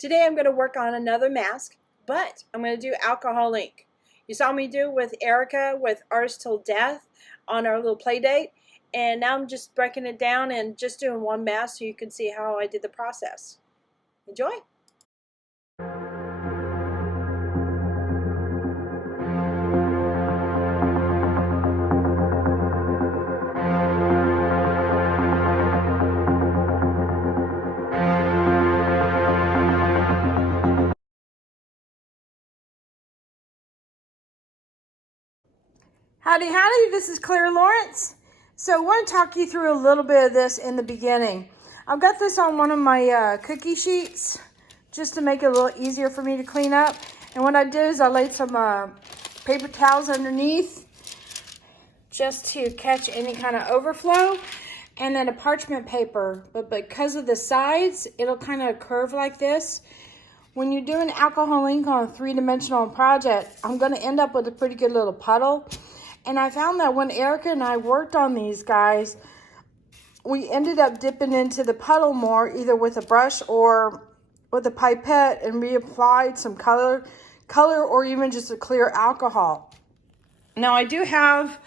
Today I'm going to work on another mask, but I'm going to do alcohol ink. You saw me do with Erica with Artist Till Death on our little play date, and now I'm just breaking it down and just doing one mask so you can see how I did the process. Enjoy! Howdy, howdy, this is Clara Lawrence. So I want to talk you through a little bit of this in the beginning. I've got this on one of my cookie sheets just to make it a little easier for me to clean up. And what I did is I laid some paper towels underneath just to catch any kind of overflow. And then a parchment paper, but because of the sides, it'll kind of curve like this. When you're doing alcohol ink on a three-dimensional project, I'm going to end up with a pretty good little puddle. And I found that when Erica and I worked on these guys, we ended up dipping into the puddle more, either with a brush or with a pipette, and reapplied some color or even just a clear alcohol. Now I do have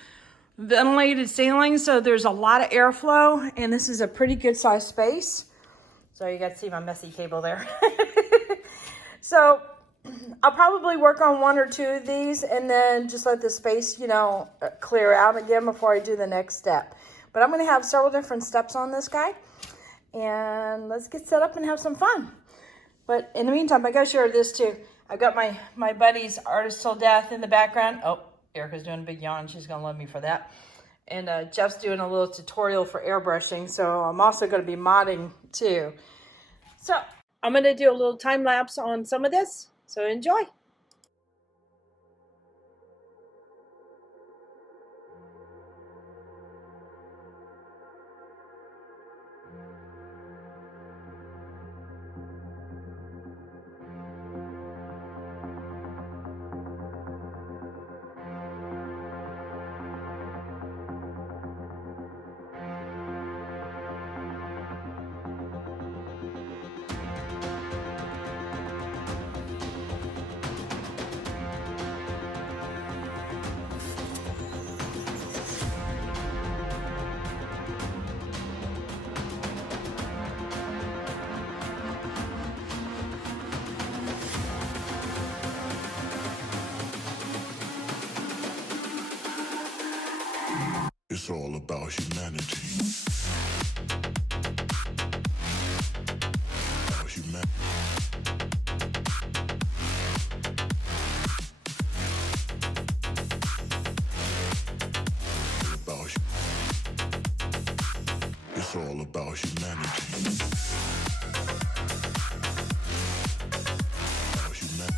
ventilated ceilings, so there's a lot of airflow, and this is a pretty good sized space. So you got to see my messy cable there. So I'll probably work on one or two of these and then just let the space, clear out again before I do the next step. But I'm going to have several different steps on this guy. And let's get set up and have some fun. But in the meantime, I got to share this too. I've got my buddy's Artist Till Death in the background. Oh, Erica's doing a big yawn. She's going to love me for that. And Jeff's doing a little tutorial for airbrushing. So I'm also going to be modding too. So I'm going to do a little time lapse on some of this. So enjoy. It's all about humanity. About humanity. It's all about humanity. About humanity.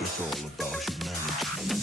It's all about humanity.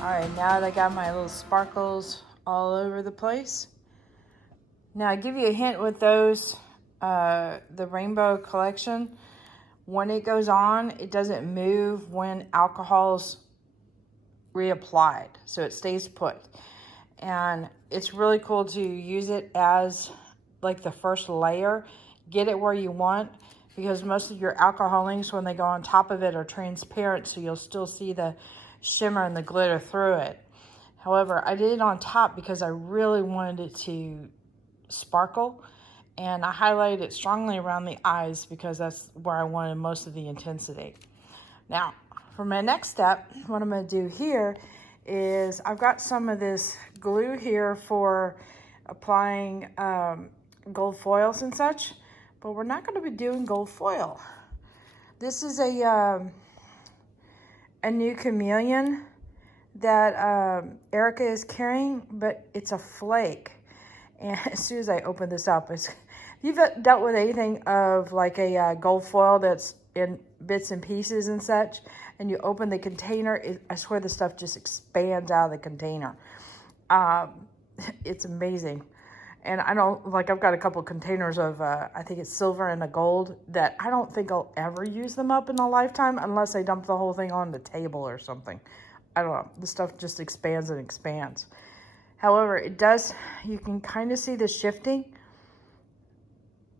All right, now that I got my little sparkles all over the place. Now I give you a hint with those, the rainbow collection. When it goes on, it doesn't move when alcohol's reapplied, so it stays put. And it's really cool to use it as like the first layer. Get it where you want, because most of your alcohol inks, when they go on top of it, are transparent, so you'll still see the shimmer and the glitter through it. However, I did it on top because I really wanted it to sparkle, and I highlighted it strongly around the eyes because that's where I wanted most of the intensity. Now, for my next step, what I'm going to do here is I've got some of this glue here for applying gold foils and such. but we're not going to be doing gold foil. This is a new chameleon that Erica is carrying, but it's a flake. And as soon as I open this up, if you've dealt with anything of like a gold foil that's in bits and pieces and such, and you open the container, I swear the stuff just expands out of the container. It's amazing. And I don't, like, I've got a couple containers of, I think it's silver and a gold, that I don't think I'll ever use them up in a lifetime unless I dump the whole thing on the table or something. I don't know. The stuff just expands and expands. However, it does, you can kind of see the shifting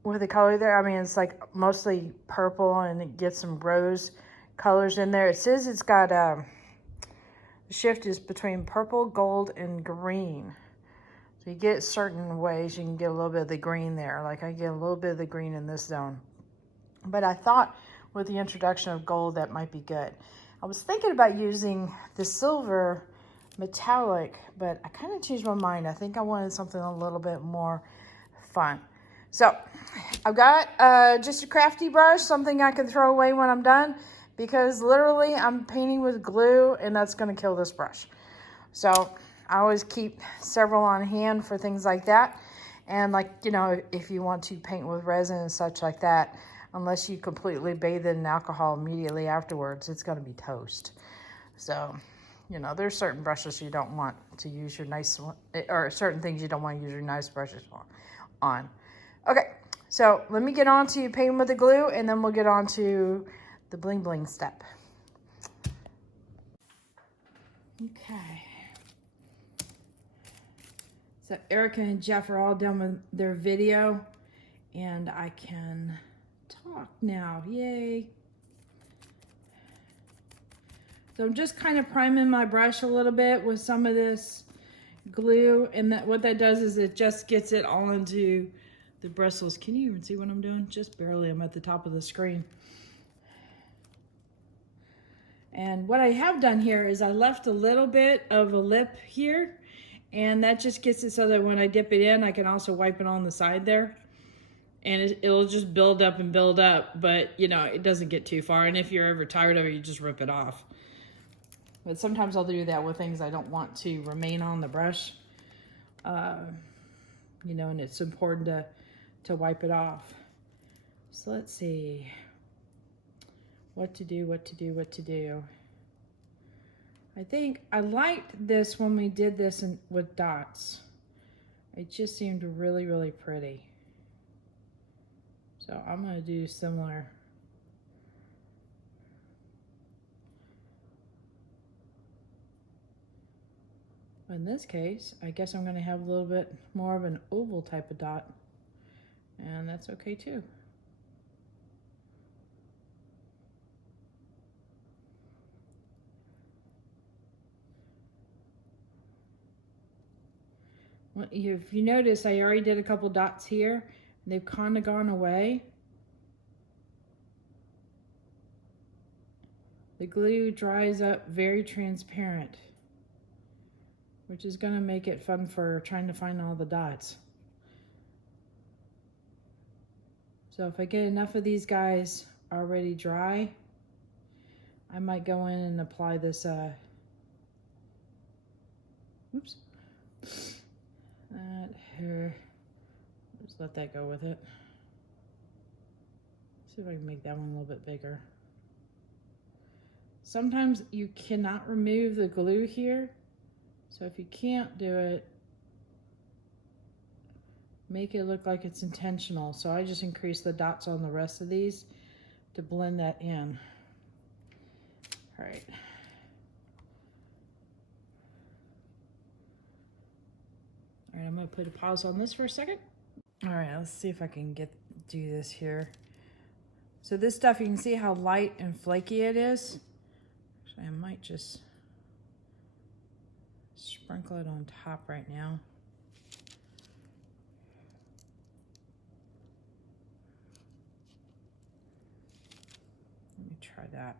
with the color there. I mean, it's like mostly purple and it gets some rose colors in there. It says it's got, the shift is between purple, gold, and green. So you get certain ways, you can get a little bit of the green there. Like I get a little bit of the green in this zone. But I thought with the introduction of gold, that might be good. I was thinking about using the silver metallic, but I kind of changed my mind. I think I wanted something a little bit more fun. So I've got just a crafty brush, something I can throw away when I'm done, because literally I'm painting with glue and that's going to kill this brush. So I always keep several on hand for things like that. And like, you know, if you want to paint with resin and such like that, unless you completely bathe it in alcohol immediately afterwards, it's going to be toast. So, you know, there's certain brushes you don't want to use your nice one, or certain things you don't want to use your nice brushes on. Okay, so let me get on to painting with the glue, and then we'll get on to the bling bling step. Okay. So Erica and Jeff are all done with their video, and I can talk now. Yay. So I'm just kind of priming my brush a little bit with some of this glue, and what that does is it just gets it all into the bristles. Can you even see what I'm doing? Just barely. I'm at the top of the screen. And what I have done here is I left a little bit of a lip here, and that just gets it so that when I dip it in, I can also wipe it on the side there. And it'll just build up and build up, but you know, it doesn't get too far. And if you're ever tired of it, you just rip it off. But sometimes I'll do that with things I don't want to remain on the brush. You know, and it's important to wipe it off. So let's see. What to do. I think I liked this when we did this with dots. It just seemed really, really pretty. So I'm going to do similar. In this case, I guess I'm going to have a little bit more of an oval type of dot. And that's okay too. Well, if you notice, I already did a couple dots here. They've kind of gone away. The glue dries up very transparent, which is going to make it fun for trying to find all the dots. So if I get enough of these guys already dry, I might go in and apply this, oops, that here, just let that go with it. See if I can make that one a little bit bigger. Sometimes you cannot remove the glue here, so if you can't do it, make it look like it's intentional. So I just increase the dots on the rest of these to blend that in. All right. All right, I'm gonna put a pause on this for a second. All right, let's see if I can do this here. So this stuff, you can see how light and flaky it is. Actually, I might just sprinkle it on top right now. Let me try that.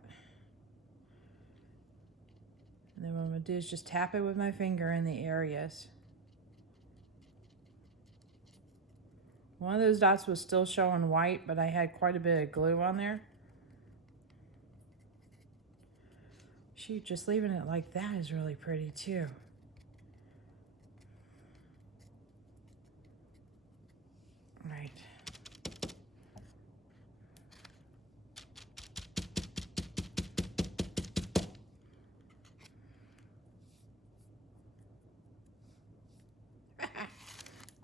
And then what I'm gonna do is just tap it with my finger in the areas. One of those dots was still showing white, but I had quite a bit of glue on there. Shoot, just leaving it like that is really pretty too. Right.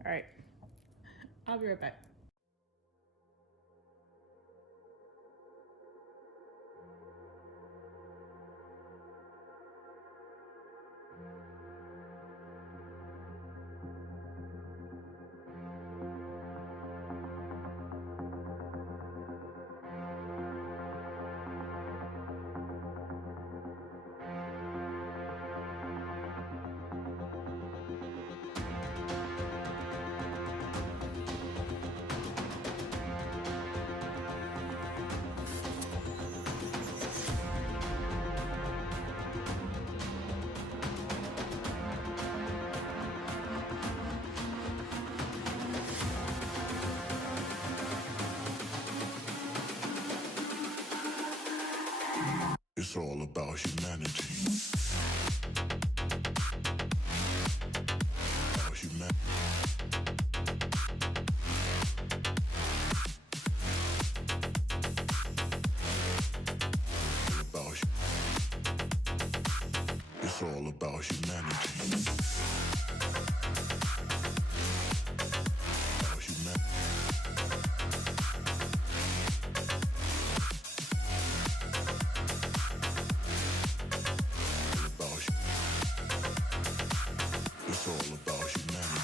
All right. I'll be right back. It's all about humanity. About humanity. It's all about humanity. About humanity. It's all about humanity.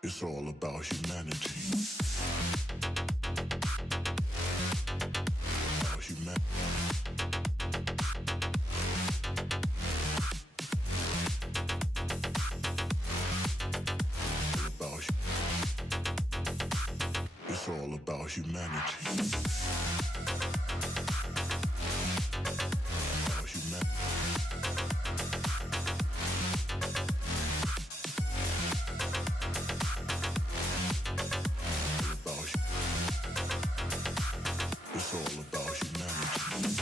It's all about humanity. About humanity. It's all about humanity. About humanity. It's all about humanity.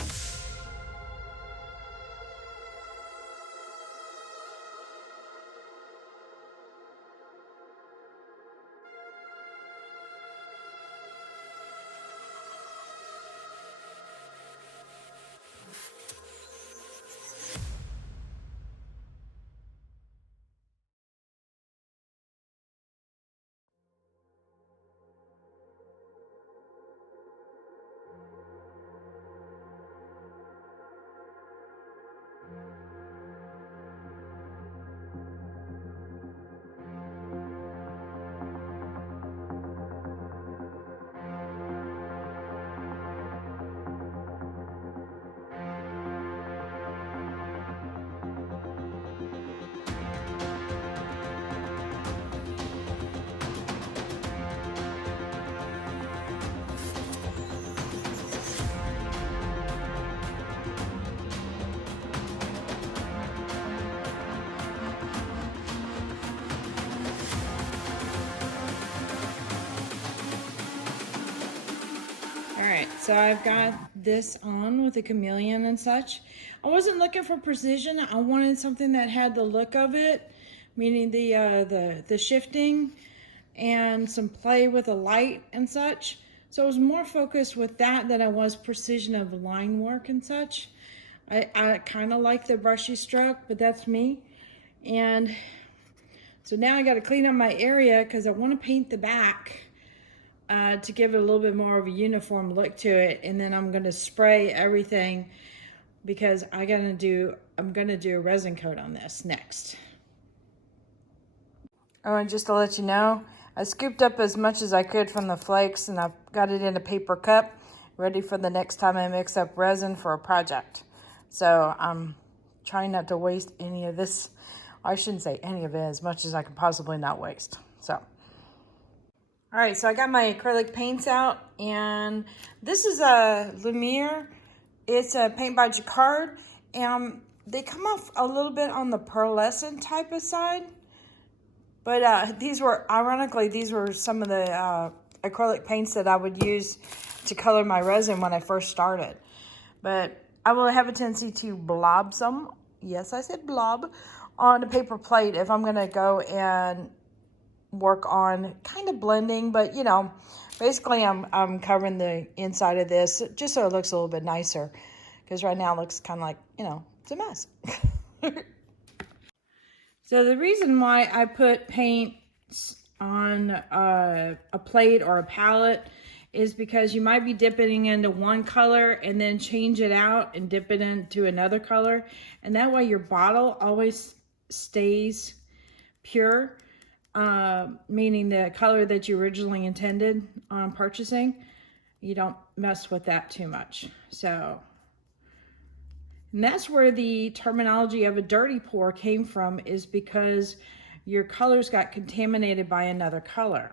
Alright, so I've got this on with a chameleon and such. I wasn't looking for precision. I wanted something that had the look of it, meaning the shifting and some play with the light and such. So I was more focused with that than I was precision of line work and such. I kind of like the brushy stroke, but that's me. And so now I got to clean up my area because I want to paint the back to give it a little bit more of a uniform look to it. And then I'm going to spray everything because I'm going to do a resin coat on this next. Oh, and just to let you know, I scooped up as much as I could from the flakes and I've got it in a paper cup ready for the next time I mix up resin for a project. So I'm trying not to waste any of this. I shouldn't say any of it, as much as I can possibly not waste. So, all right, so I got my acrylic paints out, and this is a Lumiere. It's a paint by Jacquard, and they come off a little bit on the pearlescent type of side. But these were, ironically, these were some of the acrylic paints that I would use to color my resin when I first started. But I will have a tendency to blob some, yes, I said blob, on a paper plate if I'm going to go and work on kind of blending. But, you know, basically I'm covering the inside of this just so it looks a little bit nicer. Because right now it looks kind of like, you know, it's a mess. So the reason why I put paints on a plate or a palette is because you might be dipping into one color and then change it out and dip it into another color. And that way your bottle always stays pure, meaning the color that you originally intended on purchasing. You don't mess with that too much. So, and that's where the terminology of a dirty pour came from, is because your colors got contaminated by another color.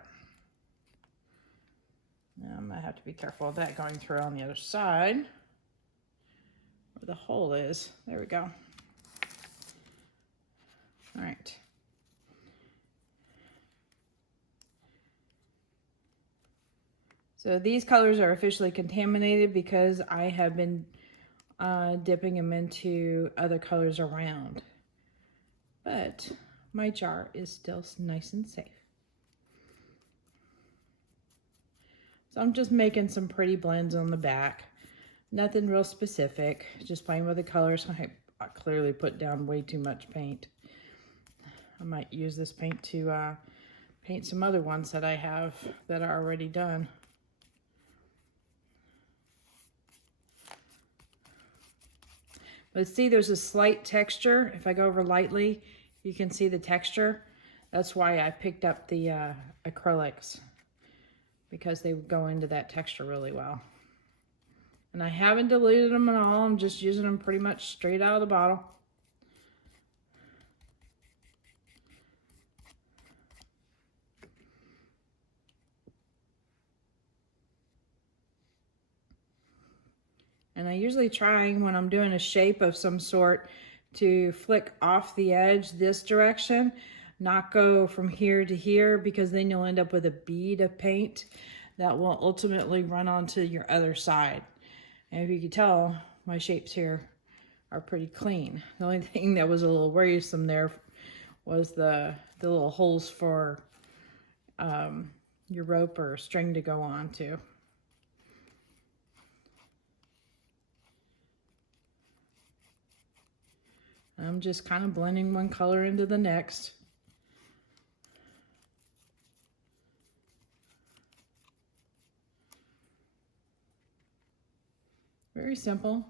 Now I'm gonna have to be careful of that going through on the other side where the hole is. There we go. All right. So these colors are officially contaminated because I have been dipping them into other colors around. But my jar is still nice and safe. So I'm just making some pretty blends on the back. Nothing real specific, just playing with the colors. I clearly put down way too much paint. I might use this paint to paint some other ones that I have that are already done. But see, there's a slight texture. If I go over lightly, you can see the texture. That's why I picked up the acrylics, because they go into that texture really well. And I haven't diluted them at all. I'm just using them pretty much straight out of the bottle. And I usually try, when I'm doing a shape of some sort, to flick off the edge this direction, not go from here to here, because then you'll end up with a bead of paint that will ultimately run onto your other side. And if you can tell, my shapes here are pretty clean. The only thing that was a little worrisome there was the little holes for your rope or string to go on to. I'm just kind of blending one color into the next. Very simple.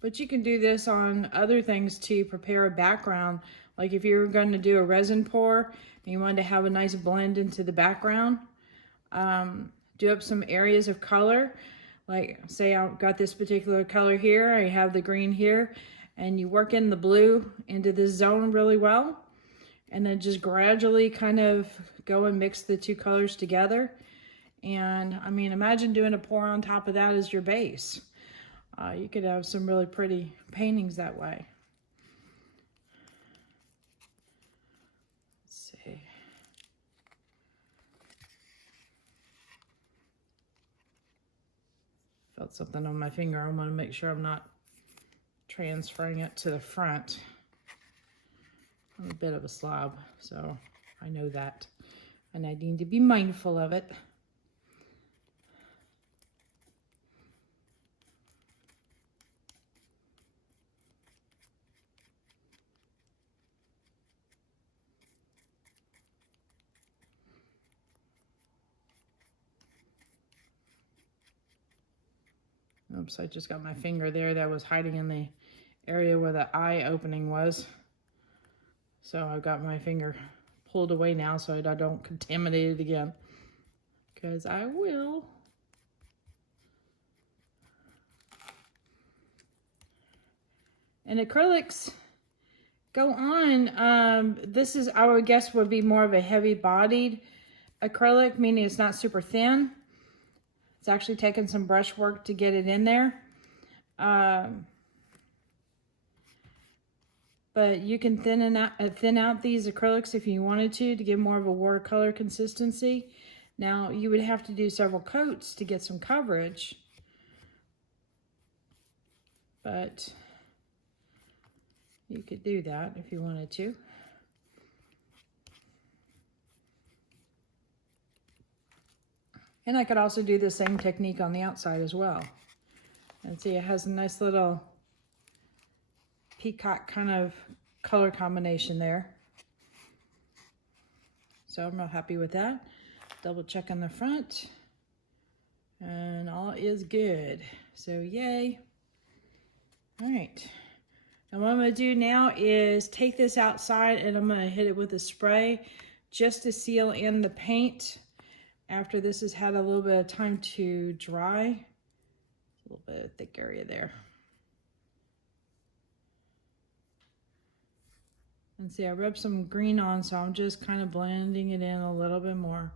But you can do this on other things to prepare a background. Like if you're going to do a resin pour and you wanted to have a nice blend into the background, do up some areas of color. Like say I've got this particular color here, I have the green here, and you work in the blue into this zone really well, and then just gradually kind of go and mix the two colors together. And I mean, imagine doing a pour on top of that as your base. You could have some really pretty paintings that way. Let's see. Felt something on my finger. I'm going to make sure I'm not transferring it to the front. I'm a bit of a slob, so I know that, and I need to be mindful of it. Oops, I just got my finger there that was hiding in the area where the eye opening was. So I've got my finger pulled away now so I don't contaminate it again. Because I will. And acrylics go on. This is, I would guess, would be more of a heavy bodied acrylic, meaning it's not super thin. It's actually taken some brush work to get it in there. But you can thin out these acrylics if you wanted to give more of a watercolor consistency. Now, you would have to do several coats to get some coverage. But you could do that if you wanted to. And I could also do the same technique on the outside as well. And see, it has a nice little peacock kind of color combination there. So I'm real happy with that. Double check on the front. And all is good. So yay. All right. And what I'm going to do now is take this outside and I'm going to hit it with a spray just to seal in the paint after this has had a little bit of time to dry. A little bit of thick area there. And see, I rubbed some green on, so I'm just kind of blending it in a little bit more.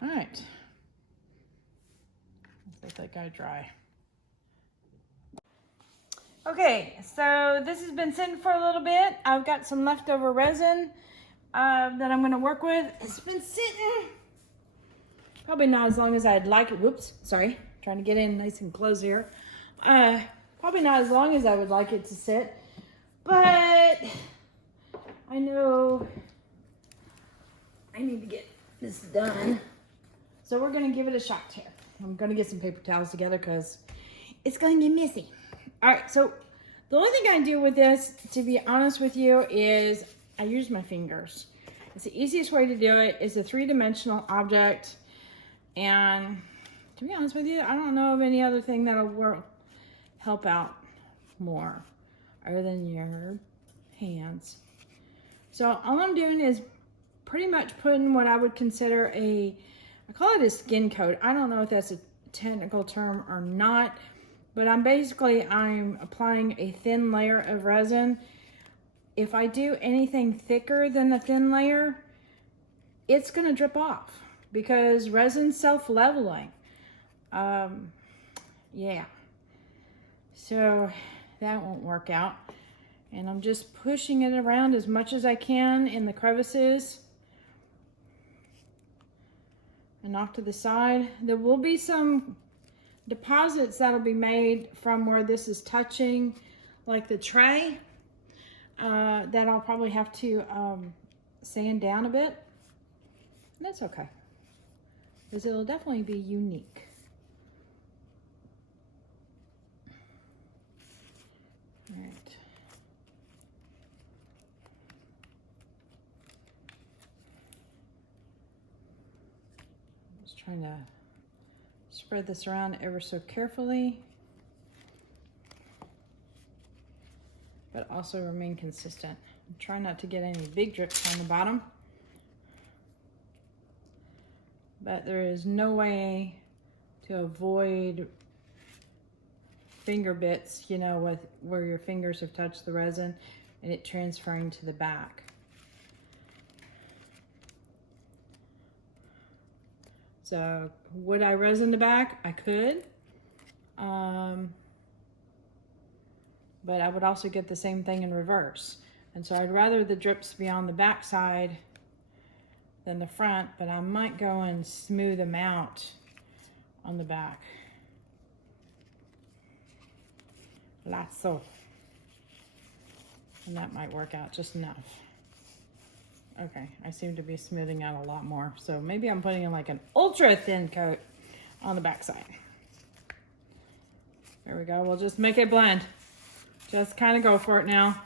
All right. Let's let that guy dry. Okay, so this has been sitting for a little bit. I've got some leftover resin that I'm going to work with. It's been sitting probably not as long as I'd like it. Whoops, sorry. Trying to get in nice and close here. Probably not as long as I would like it to sit, but I know I need to get this done. So we're going to give it a shot here. I'm going to get some paper towels together because it's going to get messy. All right, so the only thing I do with this, to be honest with you, is I use my fingers. It's the easiest way to do it. It's a three-dimensional object, and to be honest with you, I don't know of any other thing that'll help out more other than your hands. So all I'm doing is pretty much putting what I would consider I call it a skin coat. I don't know if that's a technical term or not, but I'm applying a thin layer of resin. If I do anything thicker than the thin layer, it's gonna drip off because resin's self-leveling. Yeah. So that won't work out. And I'm just pushing it around as much as I can in the crevices and off to the side. There will be some deposits that'll be made from where this is touching, like the tray, that I'll probably have to sand down a bit. And that's okay, because it'll definitely be unique. All right. Just trying to spread this around ever so carefully, but also remain consistent. Try not to get any big drips on the bottom, but there is no way to avoid finger bits, you know, with where your fingers have touched the resin and it transferring to the back. So would I resin the back? I could, but I would also get the same thing in reverse. And so I'd rather the drips be on the back side than the front, but I might go and smooth them out on the back. Like so. And that might work out just enough. Okay, I seem to be smoothing out a lot more. So maybe I'm putting in like an ultra thin coat on the back side. There we go. We'll just make it blend. Just kind of go for it now.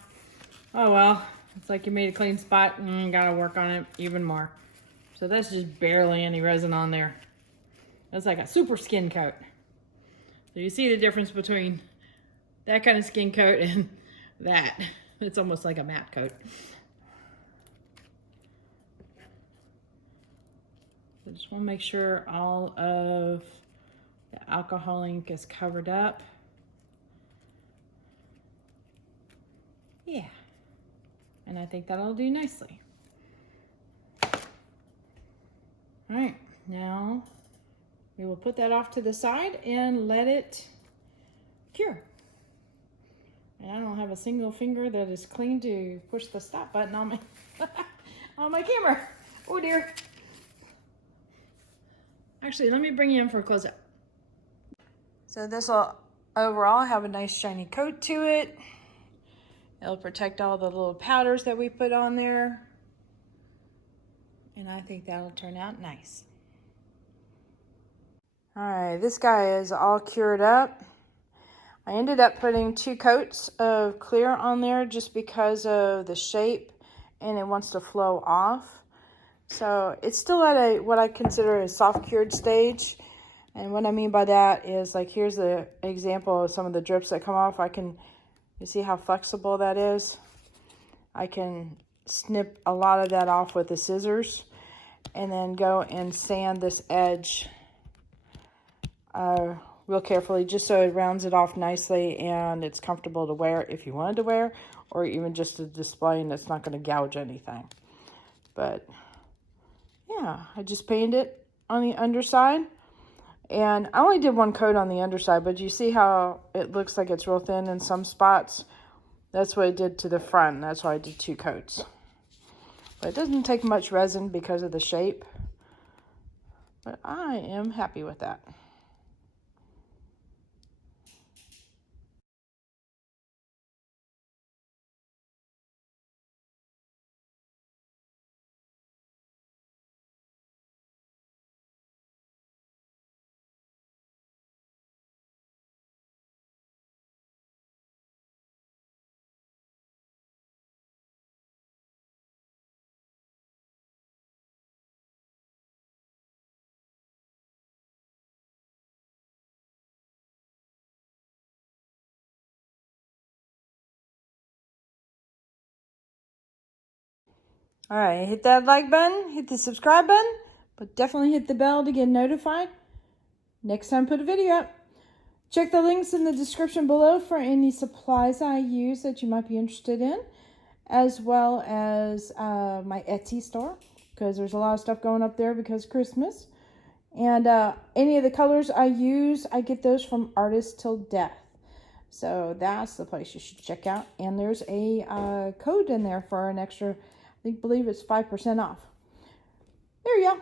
Oh well, it's like you made a clean spot and you gotta work on it even more. So that's just barely any resin on there. That's like a super skin coat. So you see the difference between that kind of skin coat and that. It's almost like a matte coat. I just want to make sure all of the alcohol ink is covered up. Yeah. And I think that'll do nicely. All right, now we will put that off to the side and let it cure. And I don't have a single finger that is clean to push the stop button on my on my camera. Oh dear. Actually, let me bring you in for a close-up. So this will overall have a nice shiny coat to it. It'll protect all the little powders that we put on there. And I think that'll turn out nice. All right, this guy is all cured up. I ended up putting 2 coats of clear on there just because of the shape and it wants to flow off. So it's still at what I consider a soft cured stage. And what I mean by that is, like, here's the example of some of the drips that come off. You see how flexible that is? I can snip a lot of that off with the scissors and then go and sand this edge real carefully, just so it rounds it off nicely and it's comfortable to wear if you wanted to wear, or even just to display and it's not going to gouge anything. But yeah, I just painted it on the underside, and I only did 1 coat on the underside, but you see how it looks like it's real thin in some spots? That's what I did to the front. That's why I did 2 coats. But it doesn't take much resin because of the shape, but I am happy with that. All right, hit that like button, hit the subscribe button, but definitely hit the bell to get notified next time I put a video up. Check the links in the description below for any supplies I use that you might be interested in, as well as my Etsy store, because there's a lot of stuff going up there because of Christmas. And any of the colors I use, I get those from Artist Till Death. So that's the place you should check out. And there's a code in there for an extra, I believe it's 5% off. There you go.